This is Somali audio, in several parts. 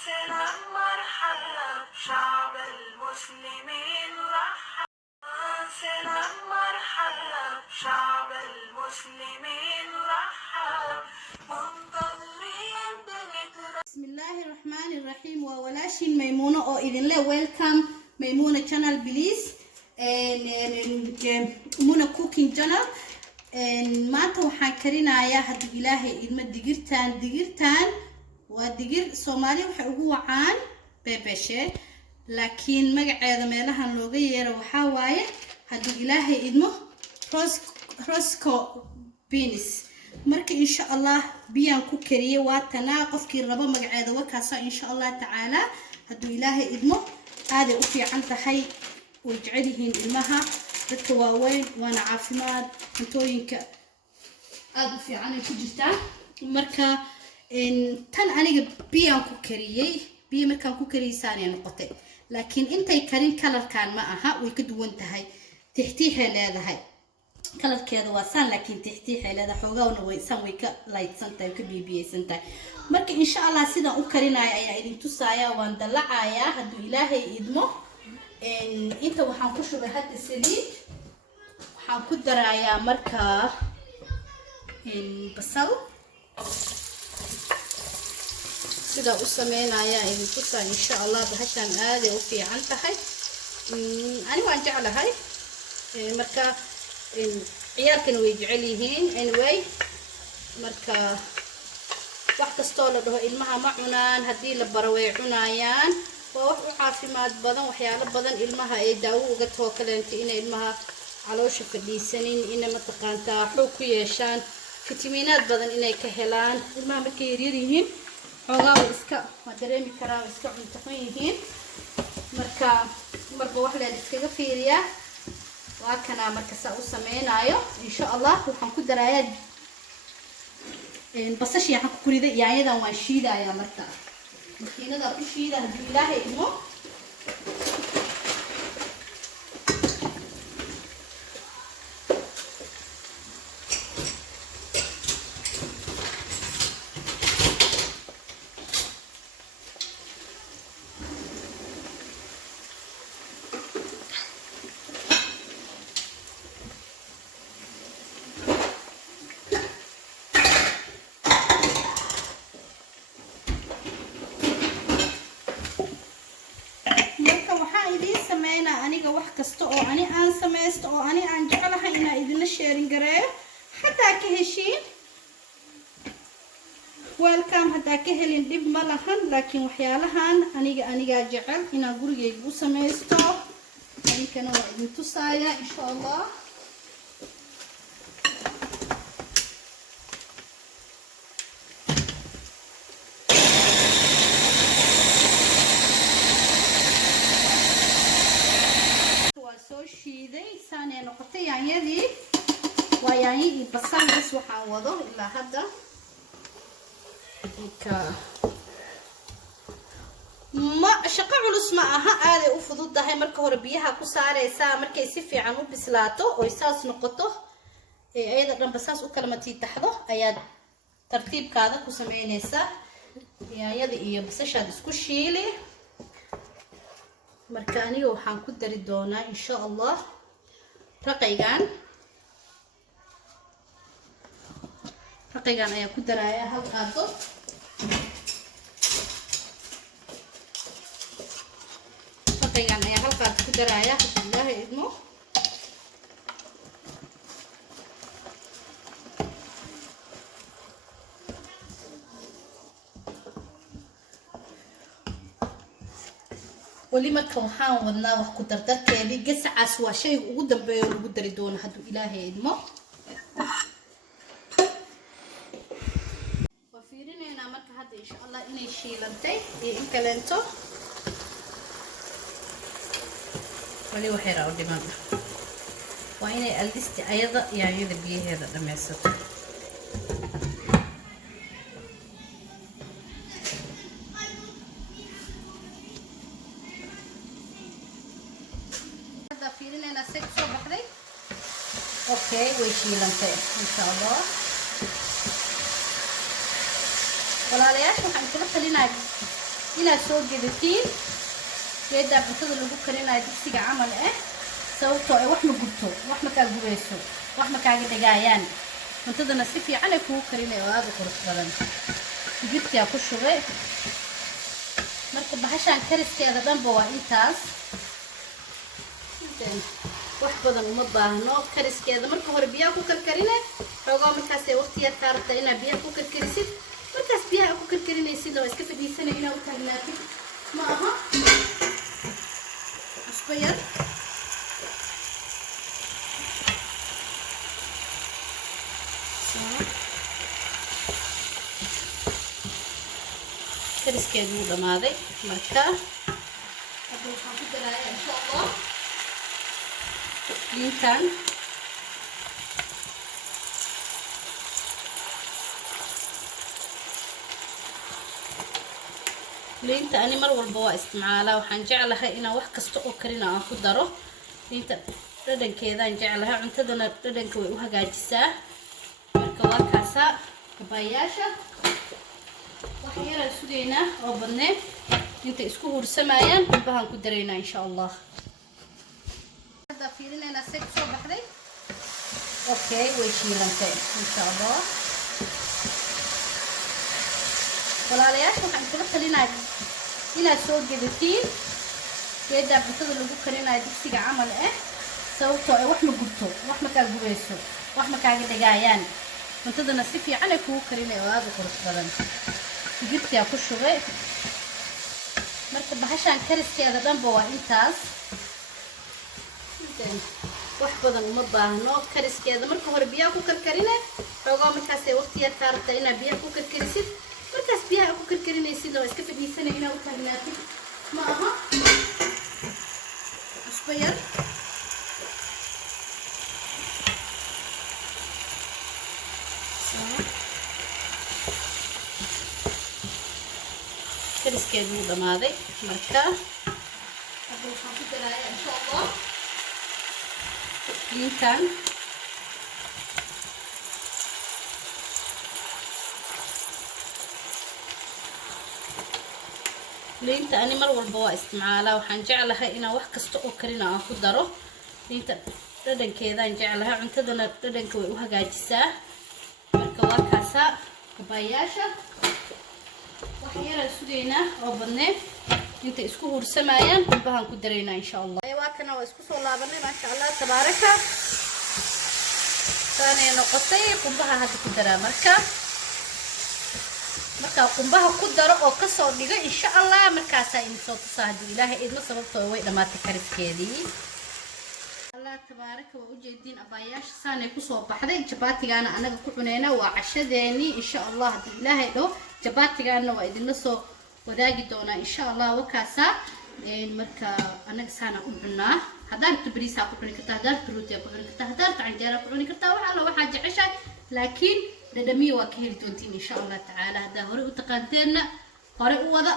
سلام مرحبا شعب المسلمين رحب سلام مرحبا شعب المسلمين رحب منتظرين بسم الله الرحمن الرحيم وولاشي ميمونة أو إذن له ويلكم ميمونة channel بليز ميمونة كوكينج channel maanta waxaan karinayaa hadii ilaahay ilma digirtaan waa digir Soomaali waxa ugu wacaan beebeshe laakiin magaceeda meelahan looga yeero waxa waaye hadii ilaahay idmo rosco beans marka insha Allah biyaan ku kariye waa tanaa qofkii rabo magaceeda wakaasa insha Allah taala hadii ilaahay idmo aad u fiican tahay oo jecelihiin ilmaha dadka waaweyn waana caafimaad cuntooyinka aad u fiican ay ku jirtaan marka tan aniga biyaan ku kariyay biyo markaan ku kariyay ay noqotay laakiin intay karin kalarkan ma aha way ka duwan tahay tixtiixay leedahay kalarkeeda waa san laakiin tixtiixay leedahay xoogawna way san way ka light-san tahay ka bibiyaysan tahay marka insha Allah sidaan u karinayo ayaa idin tusaaya waan dalacayaa haduu ilaahay idmo inta waxaan ku shubay hadda saliid waxaan ku darayaa marka basal sida u sameeynaya idin tusaa insha Allah bahashan aad ay u fiican tahay ani waan jeclahay marka ciyaalkan way jecel yihiin anyway marka wax kasto la dhaho ilmaha ma cunaan hadii la baro way cunayaan waa wax u caafimaad badan waxyaalo badan ilmaha ay daawo uga tookaleentii inay ilmaha caloosha fadhiisanin inay mataqaanta xoog ku yeeshaan fitamiinaad badan inay ka helaan ilmaha markay yar yihiin xogaa way iska dareemi karaan iska cuntaxan yihiin marka wax la iskaga fiiriyaa waa kana marka saa u sameeynayo insha Allah waxaan ku darayaa basasha waxaan ku kuriday yaanyadan waan shiidayaa marka makiinada ku shiida hadii ilaahay idmo aniga wax kasta oo ani aan sameesto oo ani aan jecelahay inaan idin sharing gareeyo hadaa ka heshiin welcome hadaa ka helin dib ma lahan laakiin waxyaalahan aniga jecel inaan gurigeyga u sameesto adinkana waa idin tusaaya insha Allah shiiday saanay noqotay yaanyadii waa yaanyadii basal bas waxaan wado ilaa hadda ma shaqo culus ma aha aad ay u fududahay marka hore biyaha ku saareysaa markay si fiican u bislaato oo isaas noqoto ayada dhan basaas u kala matiitaxdo ayaad tartiibkaada ku sameynaysaa yaanyada iyo basashaad isku shiili marka aniga waxaan ku dari doonaa insha Allah raqaygan ayaa ku darayaa hal qaado ku darayaa Ilaahay idmo wali marka waxaan wadnaa wax ku dardarkeedii gasacaas waa shay ugu dambeeyo lagu dari doono haduu Ilaahay idmo waa fiirinayna marka hadda insha Allah inay shiilantay ee in kaleento wali waxay raaw dhiman waa inay aldisti ayada yaanyada biyaheeda dhameysato fiirinayna sek soo baxday okay way shiilantay insha Allah walaalayaasha waxaan kula talinayaa inaad soo gedatiin geedda cuntada lagu karinayo digsiga camal sababtoo ay wax ma gubto wax ma kaa gubayso wax ma kaaga dhagaayaan cuntadana si fiican ay kugu karinayo oo aad u qurux badan digirta ku shubay marka bahashan kariskeeda dhanba waa intaas wax badan uma baahno kariskeeda marka hore biyaha ku karkarine xoogaa markaas ay waqti yar ka rabta inaad biyaha ku karkarisid markaas biyaha ku karkarinaysid oo iska fadhiisanay inaad u taagnaatid ma aha cusbo yar kariskeedu wuu dhamaaday marka hadda waxaan ku darayaa insha allah liintan liinta ani mar walba waa isticmaalaa waxaan jeclahay inaan wax kasta oo karina aan ku daro liinta dhadhankeedaan jeclahay cuntadana dhadhanka way u hagaajisaa marka waa kaasa kabayaasha wax yaraan sugaynaa oo badneed inta isku hursamayaan qumbahaan ku daraynaa insha allah hadda fiirinaynaa say kusoo baxday okay way shiilantay insha allah walaalayaasha waxaan kula talinayaa inaad soo gedatiin geedda cuntada lagu karinayo digsiga camal sababtoo ay wax ma gubto wax ma kaa gubayso wax ma kaaga dhagaayaan cuntadana si fiican ay kugu karinayo oo aad u qurux badan digirta ku shubay marka bahashan kariskeeda dhanba waa intaas wax badan uma baahno kariskeeda marka hore biyaha ku karkarine xoogaa markaas ay waqti yar ka rabta inaad biyaha ku karkarisid markaas biyaha ku karkarinaysid oo iska fadhiisanay inaad u taagnaatid ma aha cusbo yar kariskeedu wuu dhamaaday marka hadda waxaan ku darayaa insha allah liintan liinta ani mar walba waa isticmaalaa waxaan jeclahay inaan wax kasta oo karina aan ku daro liinta dhadhankeedaan jeclahay cuntadana dhadhanka way u hagaajisaa marka waa kaasa kabayaasha wax yaraan sugaynaa oo badneed inta isku hursamayaan qumbahaan ku daraynaa insha allah waa kana waa isku soo laabanay maasha allah tabaaraka saanay noqotay qumbaha hadda ku daraa marka qumbaha ku daro oo ka soo dhigo insha allah markaas ay soo tusaa hadii ilaahay idma sababtoo way dhamaatay kariskeedii allah tabaaraka waa u jeedin abayaasha saanay ku soo baxday jabaatigana anaga ku cuneyna waa cashadeeni insha allah hadii ilaahay dho jabaatigana waa idinla soo wadaagi doonaa insha allah wakaasa marka anaga saana u cunaa hadaan bariis ku cuni kartaa hadaan rooti ku cuni kartaa hadaan canjeero ku cuni kartaa waxa jeceshahay laakiin dhadhamiyo waa ka heli doontiin insha allah tacaala hadaa hore u taqaanteena hore u wada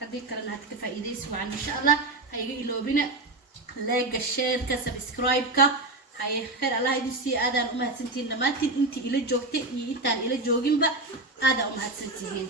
hadii kalena had ka faa'iideysi waan insha allah ha iga iloobina like share ka subscribe ka hay khayr allah idin sii aadaan u mahadsantiin dhamaantiin intii ila joogtay iyo intaan ila jooginba aada u mahadsantihiin